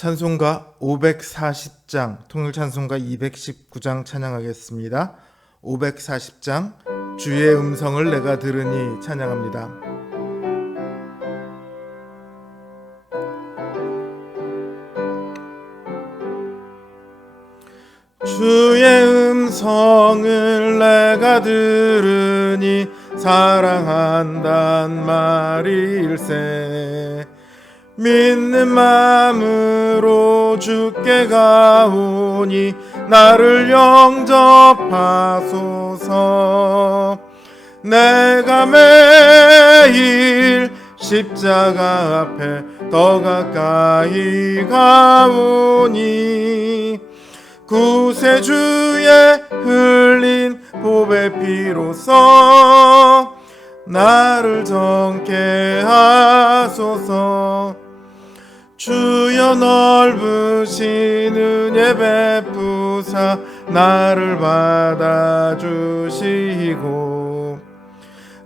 찬송가 540장, 통일찬송가 219장 찬양하겠습니다. 540장, 주의 음성을 내가 들으니 찬양합니다. 주의 음성을 내가 들으니 사랑한단 말일세. 믿는 마음으로 주께 가오니 나를 영접하소서. 내가 매일 십자가 앞에 더 가까이 가오니 구세주의 흘린 보배 피로써 나를 정케 하소서. 주여 넓으신 은혜 베푸사 나를 받아주시고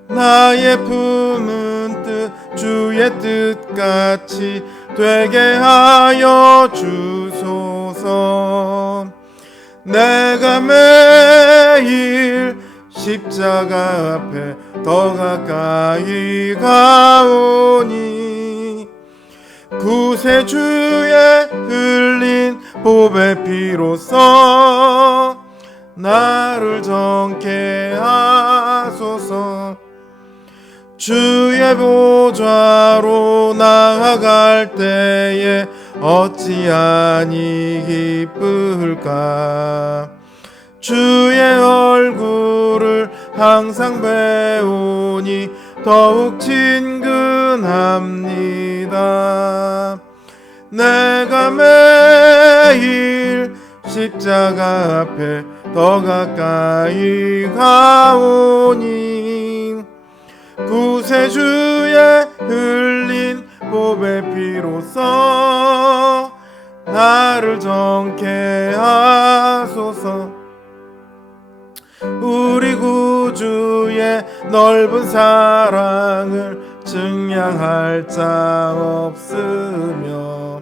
나의 품은 뜻 주의 뜻같이 되게 하여 주소서. 내가 매일 십자가 앞에 더 가까이 가오니 구세주의 흘린 보배 피로써 나를 정케 하소서. 주의 보좌로 나아갈 때에 어찌하니 기쁠까. 주의 얼굴을 항상 배우니 더욱 친근합니다. 내가 매일 십자가 앞에 더 가까이 가오니 구세주의 흘린 보배 피로써 나를 정케 하소서. 우리 구주의 넓은 사랑을 증량할 자 없으며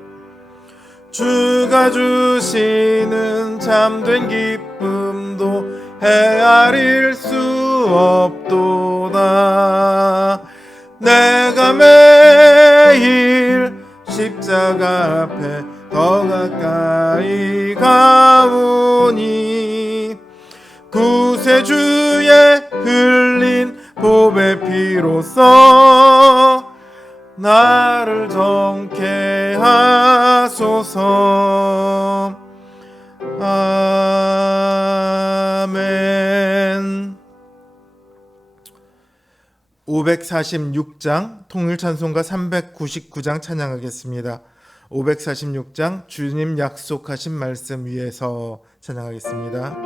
주가 주시는 참된 기쁨도 헤아릴 수 없도다. 내가 매일 십자가 앞에 더 가까이 가오니 구세주의 흘린 보배 피로써 나를 정케 하소서. 아멘. 546장 통일찬송가 399장 찬양하겠습니다. 546장 주님 약속하신 말씀 위에서 찬양하겠습니다.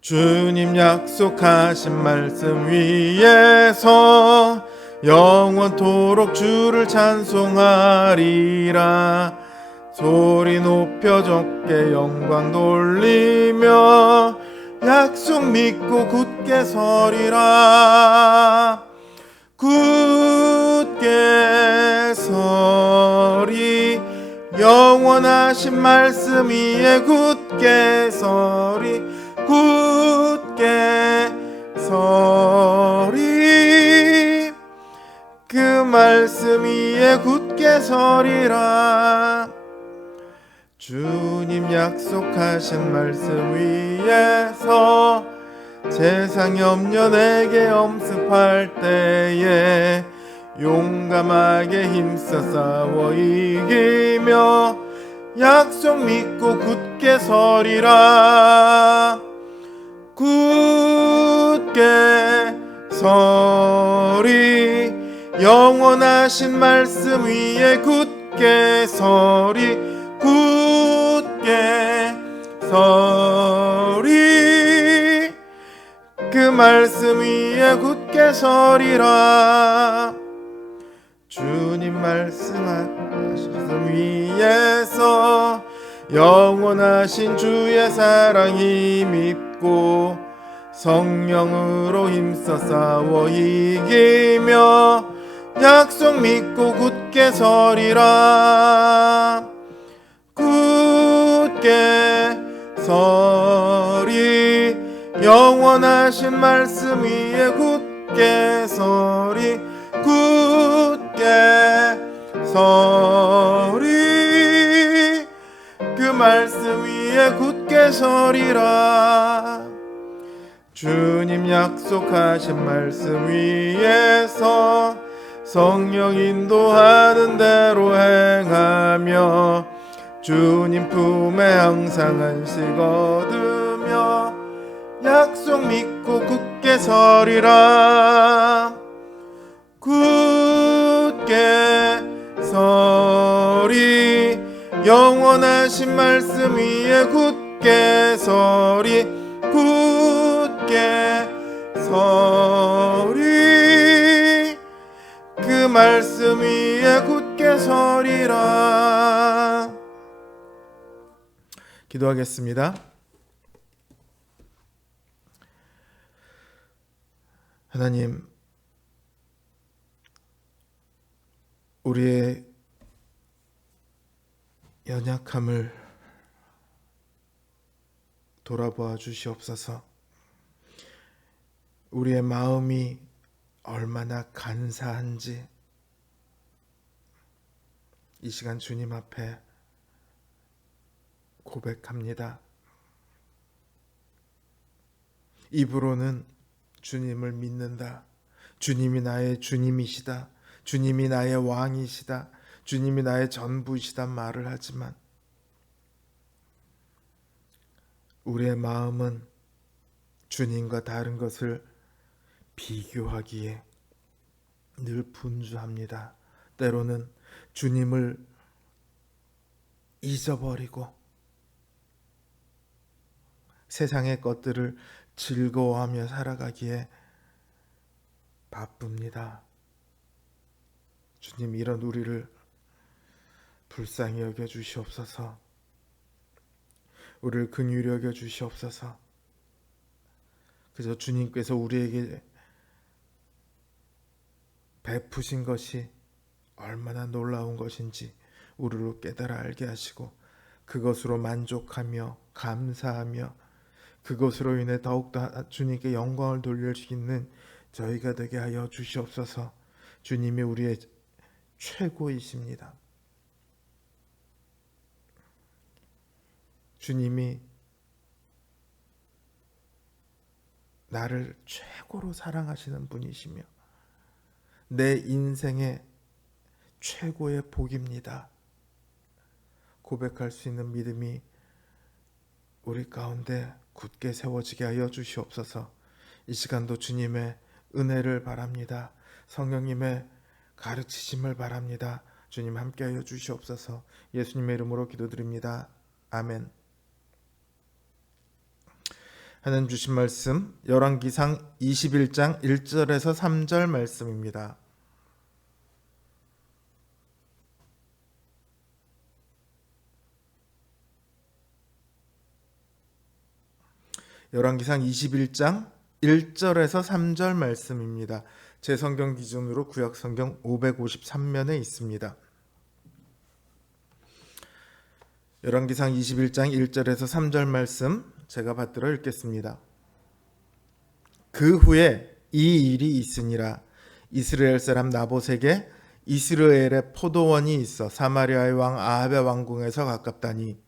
주님 약속하신 말씀 위에서 영원토록 주를 찬송하리라. 소리 높여 적게 영광 돌리며 약속 믿고 굳게 서리라. 굳게 서리 영원하신 말씀 위에 굳게 서리. 굳게 서리 그 말씀 위에 굳게 서리라. 주님 약속하신 말씀 위에서 세상 염려 내게 엄습할 때에 용감하게 힘써 싸워 이기며 약속 믿고 굳게 서리라. 굳게 서리 영원하신 말씀 위에 굳게 서리. 굳게 서리 그 말씀 위에 굳게 서리라. 주님 말씀하신 위에서 영원하신 주의 사랑이 믿고 성령으로 힘써 싸워 이기며 약속 믿고 굳게 서리라. 굳게 서리 영원하신 말씀 위에 굳게 서리. 굳게 서리 그 말씀 위에 굳게 서리라. 주님 약속하신 말씀 위에서 성령 인도하는 대로 행하며 주님 품에 항상 안식 얻으며 약속 믿고 굳게 서리라. 굳게 서리 영원하신 말씀 위에 굳게 서리. 굳게 서리 그 말씀 위에 굳게 서리라. 기도하겠습니다. 하나님, 우리의 연약함을 돌아보아 주시옵소서. 우리의 마음이 얼마나 간사한지 이 시간 주님 앞에 고백합니다. 입으로는 주님을 믿는다. 주님이 나의 주님이시다. 주님이 나의 왕이시다. 주님이 나의 전부이시다 말을 하지만 우리의 마음은 주님과 다른 것을 비교하기에 늘 분주합니다. 때로는 주님을 잊어버리고 세상의 것들을 즐거워하며 살아가기에 바쁩니다. 주님, 이런 우리를 불쌍히 여겨 주시옵소서. 우리를 긍휼히 여겨 주시옵소서. 그저 주님께서 우리에게 베푸신 것이 얼마나 놀라운 것인지 우리로 깨달아 알게 하시고 그것으로 만족하며 감사하며 그것으로 인해 더욱더 주님께 영광을 돌릴 수 있는 저희가 되게 하여 주시옵소서. 주님이 우리의 최고이십니다. 주님이 나를 최고로 사랑하시는 분이시며 내 인생의 최고의 복입니다. 고백할 수 있는 믿음이 우리 가운데 굳게 세워지게 하여 주시옵소서. 이 시간도 주님의 은혜를 바랍니다. 성령님의 가르치심을 바랍니다. 주님 함께 하여 주시옵소서. 예수님의 이름으로 기도드립니다. 아멘. 하나님 주신 말씀 열왕기상 21장 1절에서 3절 말씀입니다. 열왕기상 21장 1절에서 3절 말씀입니다. 제 성경 기준으로 구약 성경 553면에 있습니다. 열왕기상 21장 1절에서 3절 말씀 제가 받들어 읽겠습니다. 그 후에 이 일이 있으니라. 이스라엘 사람 나봇에게 이스라엘의 포도원이 있어 사마리아의 왕 아합의 왕궁에서 가깝다니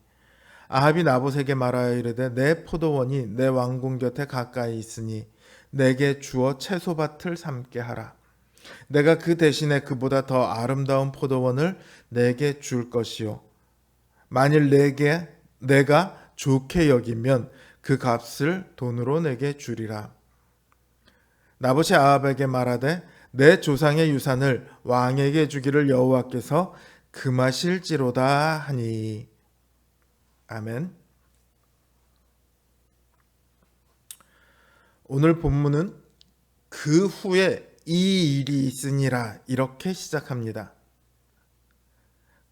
아합이 나봇에게 말하여 이르되 내 포도원이 내 왕궁 곁에 가까이 있으니 내게 주어 채소밭을 삼게 하라. 내가 그 대신에 그보다 더 아름다운 포도원을 내게 줄 것이요 만일 내가 좋게 여기면 그 값을 돈으로 내게 주리라. 나봇이 아합에게 말하되 내 조상의 유산을 왕에게 주기를 여호와께서 금하실지로다 하니. 아멘. 오늘 본문은 그 후에 이 일이 있으니라 이렇게 시작합니다.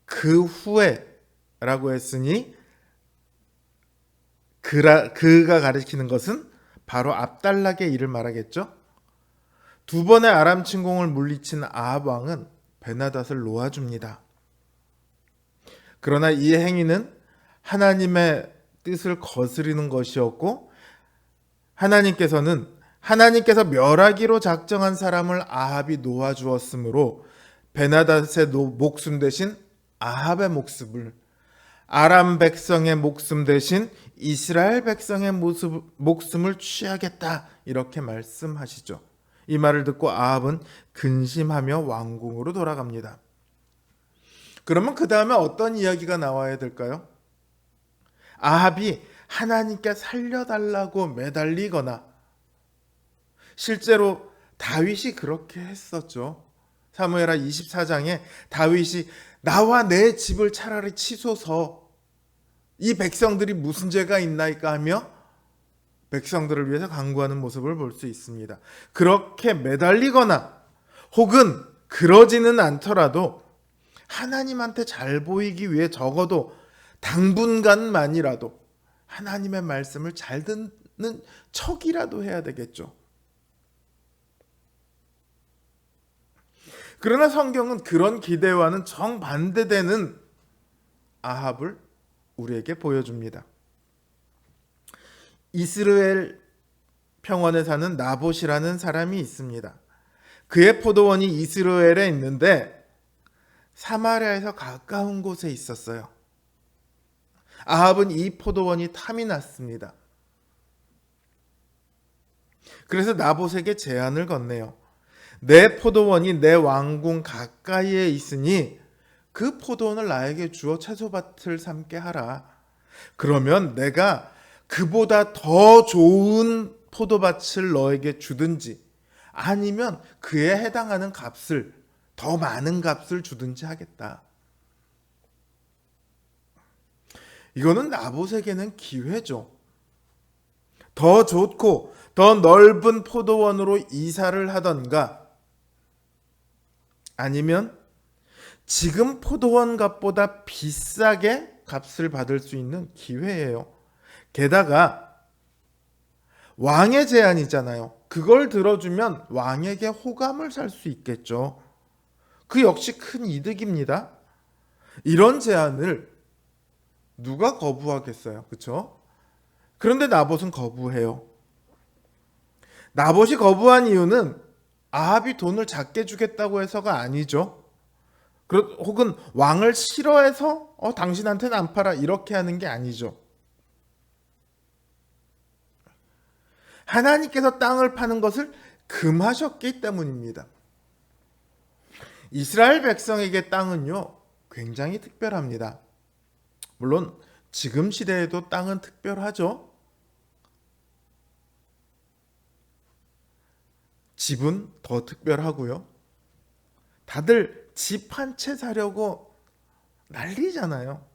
그 후에 라고 했으니 그가 가리키는 것은 바로 압달락의 일을 말하겠죠. 두 번의 아람 침공을 물리친 아합 왕은 베나닷을 놓아줍니다. 그러나 이 행위는 하나님의 뜻을 거스르는 것이었고, 하나님께서 멸하기로 작정한 사람을 아합이 놓아주었으므로 베나닷의 목숨 대신 아합의 목숨을, 아람 백성의 목숨 대신 이스라엘 백성의 목숨을 취하겠다, 이렇게 말씀하시죠. 이 말을 듣고 아합은 근심하며 왕궁으로 돌아갑니다. 그러면 그 다음에 어떤 이야기가 나와야 될까요? 아합이 하나님께 살려달라고 매달리거나, 실제로 다윗이 그렇게 했었죠. 사무엘하 24장에 다윗이 나와 내 집을 차라리 치소서, 이 백성들이 무슨 죄가 있나이까 하며 백성들을 위해서 간구하는 모습을 볼 수 있습니다. 그렇게 매달리거나 혹은 그러지는 않더라도 하나님한테 잘 보이기 위해 적어도 당분간만이라도 하나님의 말씀을 잘 듣는 척이라도 해야 되겠죠. 그러나 성경은 그런 기대와는 정반대되는 아합을 우리에게 보여줍니다. 이스라엘 평원에 사는 나봇이라는 사람이 있습니다. 그의 포도원이 이스라엘에 있는데 사마리아에서 가까운 곳에 있었어요. 아합은 이 포도원이 탐이 났습니다. 그래서 나봇에게 제안을 건네요. 내 포도원이 내 왕궁 가까이에 있으니 그 포도원을 나에게 주어 채소밭을 삼게 하라. 그러면 내가 그보다 더 좋은 포도밭을 너에게 주든지 아니면 그에 해당하는 값을, 더 많은 값을 주든지 하겠다. 이거는 나봇에게는 기회죠. 더 좋고 더 넓은 포도원으로 이사를 하던가 아니면 지금 포도원 값보다 비싸게 값을 받을 수 있는 기회예요. 게다가 왕의 제안이잖아요. 그걸 들어주면 왕에게 호감을 살 수 있겠죠. 그 역시 큰 이득입니다. 이런 제안을 누가 거부하겠어요? 그렇죠? 그런데 나봇은 거부해요. 나봇이 거부한 이유는 아합이 돈을 작게 주겠다고 해서가 아니죠. 혹은 왕을 싫어해서 당신한테는 안 팔아 이렇게 하는 게 아니죠. 하나님께서 땅을 파는 것을 금하셨기 때문입니다. 이스라엘 백성에게 땅은요 굉장히 특별합니다. 물론 지금 시대에도 땅은 특별하죠. 집은 더 특별하고요. 다들 집 한 채 사려고 난리잖아요.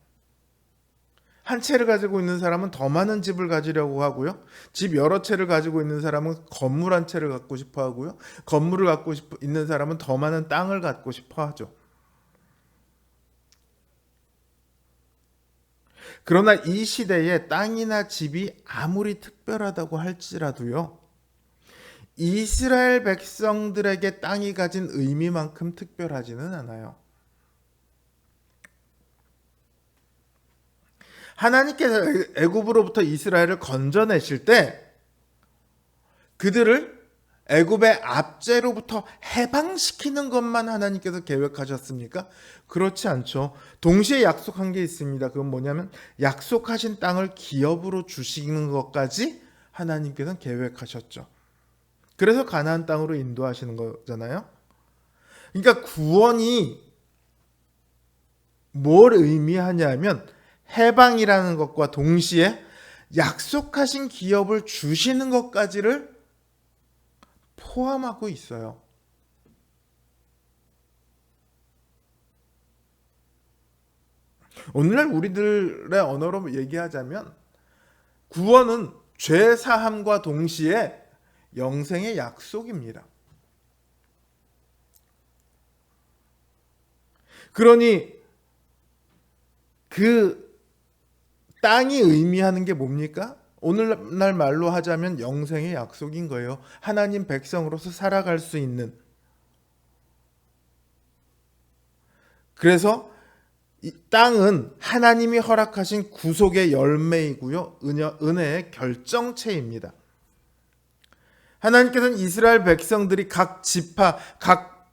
한 채를 가지고 있는 사람은 더 많은 집을 가지려고 하고요. 집 여러 채를 가지고 있는 사람은 건물 한 채를 갖고 싶어 하고요. 건물을 갖고 있는 사람은 더 많은 땅을 갖고 싶어 하죠. 그러나 이 시대에 땅이나 집이 아무리 특별하다고 할지라도요, 이스라엘 백성들에게 땅이 가진 의미만큼 특별하지는 않아요. 하나님께서 애굽으로부터 이스라엘을 건져내실 때 그들을 애굽의 압제로부터 해방시키는 것만 하나님께서 계획하셨습니까? 그렇지 않죠. 동시에 약속한 게 있습니다. 그건 뭐냐면 약속하신 땅을 기업으로 주시는 것까지 하나님께서는 계획하셨죠. 그래서 가나안 땅으로 인도하시는 거잖아요. 그러니까 구원이 뭘 의미하냐면 해방이라는 것과 동시에 약속하신 기업을 주시는 것까지를 포함하고 있어요. 오늘날 우리들의 언어로 얘기하자면 구원은 죄 사함과 동시에 영생의 약속입니다. 그러니 그 땅이 의미하는 게 뭡니까? 오늘날 말로 하자면 영생의 약속인 거예요. 하나님 백성으로서 살아갈 수 있는. 그래서 이 땅은 하나님이 허락하신 구속의 열매이고요. 은혜의 결정체입니다. 하나님께서는 이스라엘 백성들이 각 지파, 각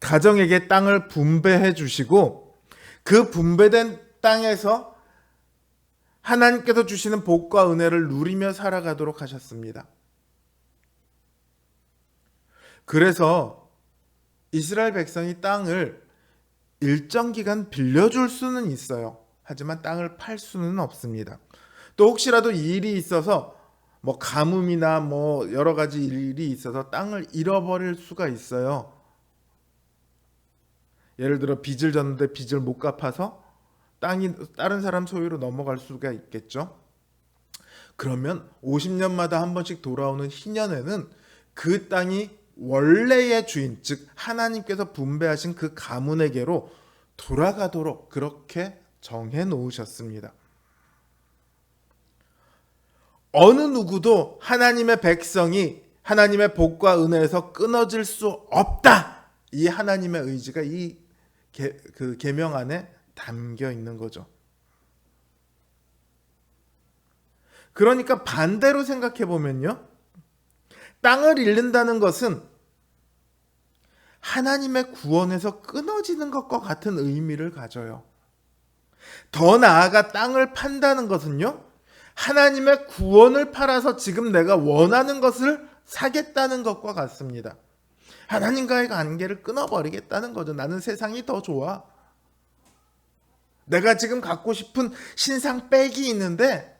가정에게 땅을 분배해 주시고 그 분배된 땅에서 하나님께서 주시는 복과 은혜를 누리며 살아가도록 하셨습니다. 그래서 이스라엘 백성이 땅을 일정 기간 빌려줄 수는 있어요. 하지만 땅을 팔 수는 없습니다. 또 혹시라도 일이 있어서 가뭄이나 여러 가지 일이 있어서 땅을 잃어버릴 수가 있어요. 예를 들어 빚을 졌는데 빚을 못 갚아서 땅이 다른 사람 소유로 넘어갈 수가 있겠죠. 그러면 50년마다 한 번씩 돌아오는 희년에는 그 땅이 원래의 주인, 즉 하나님께서 분배하신 그 가문에게로 돌아가도록 그렇게 정해 놓으셨습니다. 어느 누구도 하나님의 백성이 하나님의 복과 은혜에서 끊어질 수 없다. 이 하나님의 의지가 그 계명 안에 담겨 있는 거죠. 그러니까 반대로 생각해 보면요. 땅을 잃는다는 것은 하나님의 구원에서 끊어지는 것과 같은 의미를 가져요. 더 나아가 땅을 판다는 것은요. 하나님의 구원을 팔아서 지금 내가 원하는 것을 사겠다는 것과 같습니다. 하나님과의 관계를 끊어버리겠다는 거죠. 나는 세상이 더 좋아. 내가 지금 갖고 싶은 신상 백이 있는데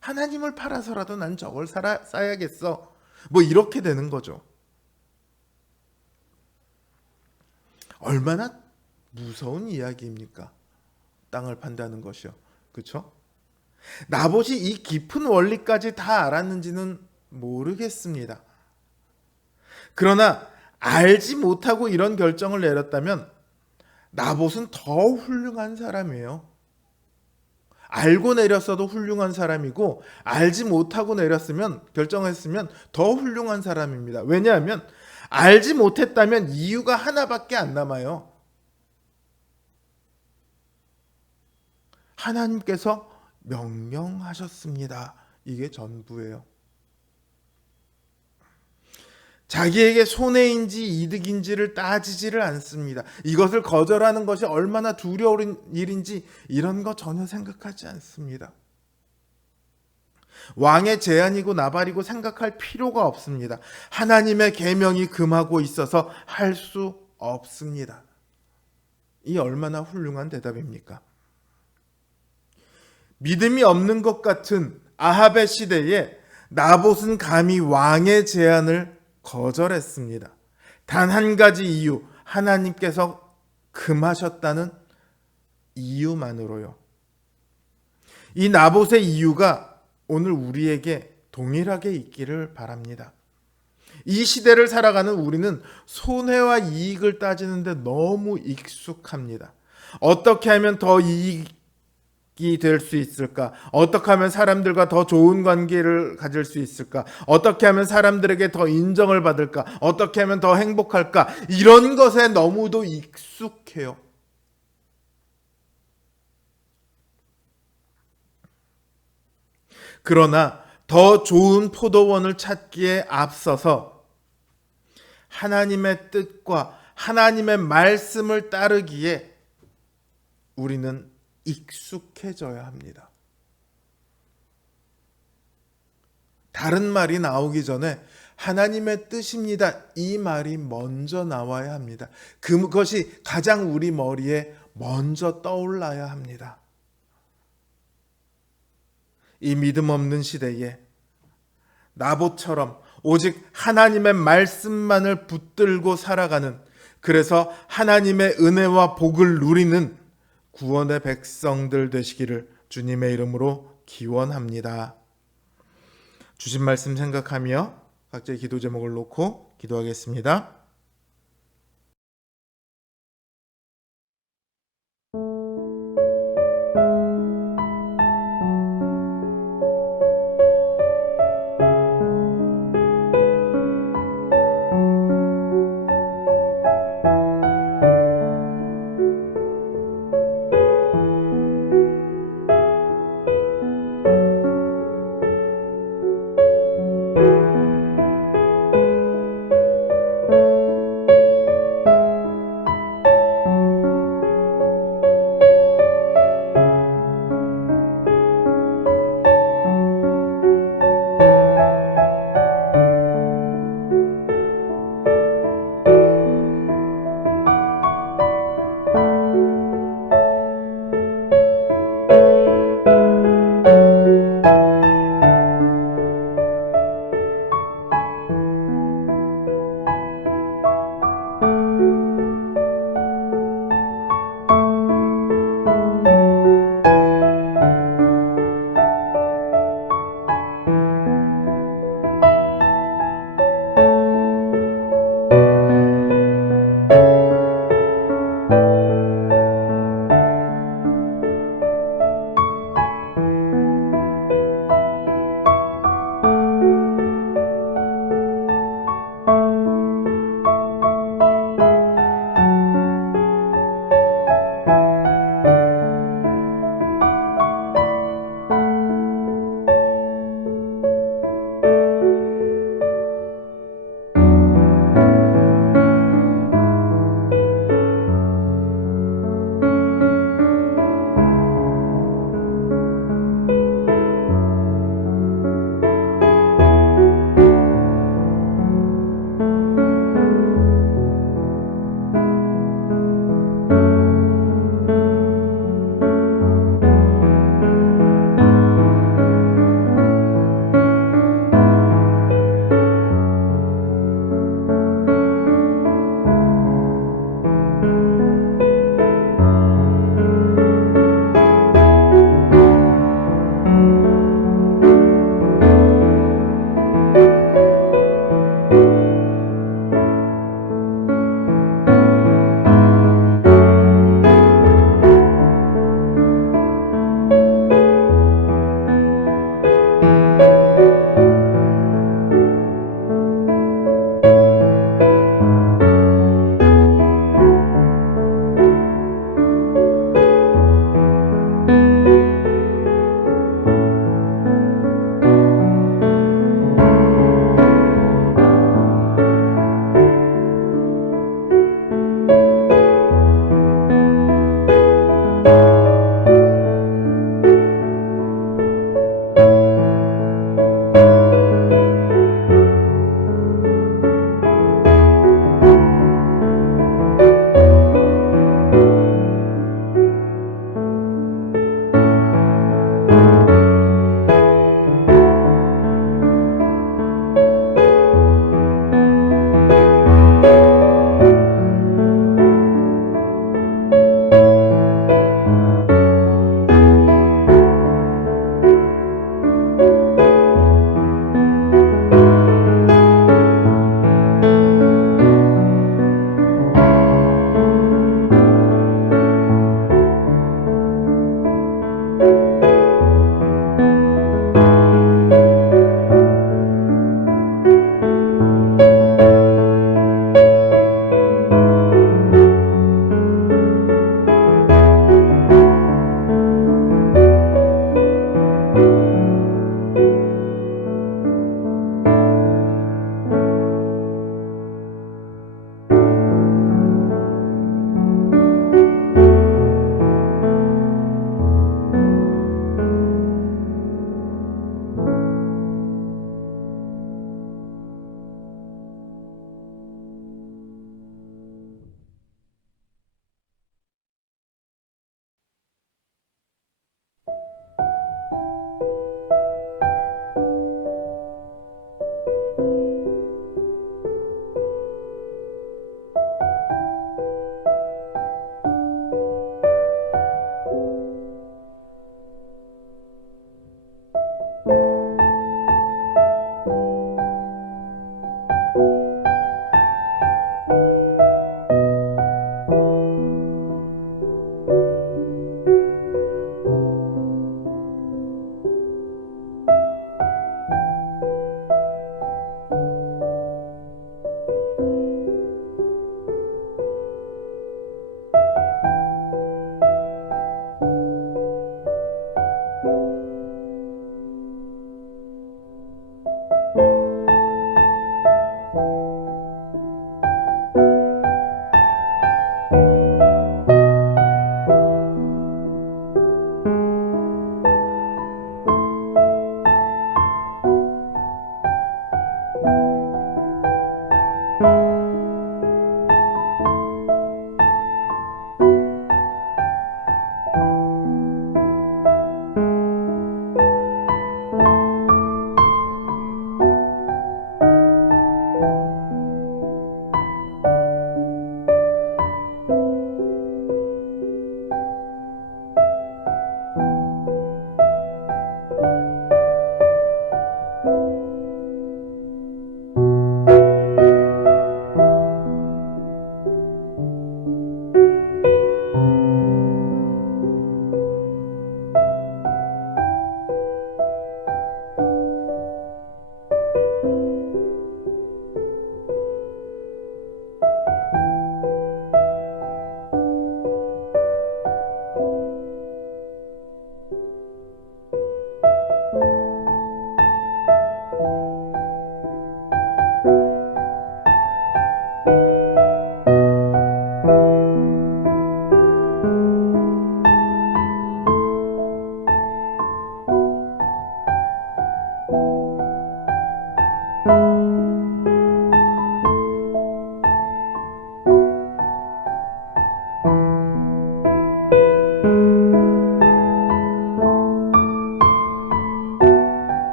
하나님을 팔아서라도 난 저걸 사야겠어. 이렇게 되는 거죠. 얼마나 무서운 이야기입니까? 땅을 판다는 것이요. 그렇죠? 나봇이 이 깊은 원리까지 다 알았는지는 모르겠습니다. 그러나 알지 못하고 이런 결정을 내렸다면 나봇은 더 훌륭한 사람이에요. 알고 내렸어도 훌륭한 사람이고 알지 못하고 결정했으면 더 훌륭한 사람입니다. 왜냐하면 알지 못했다면 이유가 하나밖에 안 남아요. 하나님께서 명령하셨습니다. 이게 전부예요. 자기에게 손해인지 이득인지를 따지지를 않습니다. 이것을 거절하는 것이 얼마나 두려운 일인지 이런 거 전혀 생각하지 않습니다. 왕의 제안이고 나발이고 생각할 필요가 없습니다. 하나님의 계명이 금하고 있어서 할 수 없습니다. 이 얼마나 훌륭한 대답입니까? 믿음이 없는 것 같은 아합의 시대에 나봇은 감히 왕의 제안을 거절했습니다. 단 한 가지 이유, 하나님께서 금하셨다는 이유만으로요. 이 나봇의 이유가 오늘 우리에게 동일하게 있기를 바랍니다. 이 시대를 살아가는 우리는 손해와 이익을 따지는데 너무 익숙합니다. 어떻게 하면 더 이익이 될 수 있을까? 어떻게 하면 사람들과 더 좋은 관계를 가질 수 있을까? 어떻게 하면 사람들에게 더 인정을 받을까? 어떻게 하면 더 행복할까? 이런 것에 너무도 익숙해요. 그러나 더 좋은 포도원을 찾기에 앞서서 하나님의 뜻과 하나님의 말씀을 따르기에 우리는 익숙해져야 합니다. 다른 말이 나오기 전에 하나님의 뜻입니다. 이 말이 먼저 나와야 합니다. 그것이 가장 우리 머리에 먼저 떠올라야 합니다. 이 믿음 없는 시대에 나봇처럼 오직 하나님의 말씀만을 붙들고 살아가는, 그래서 하나님의 은혜와 복을 누리는 구원의 백성들 되시기를 주님의 이름으로 기원합니다. 주신 말씀 생각하며 각자의 기도 제목을 놓고 기도하겠습니다.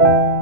thank you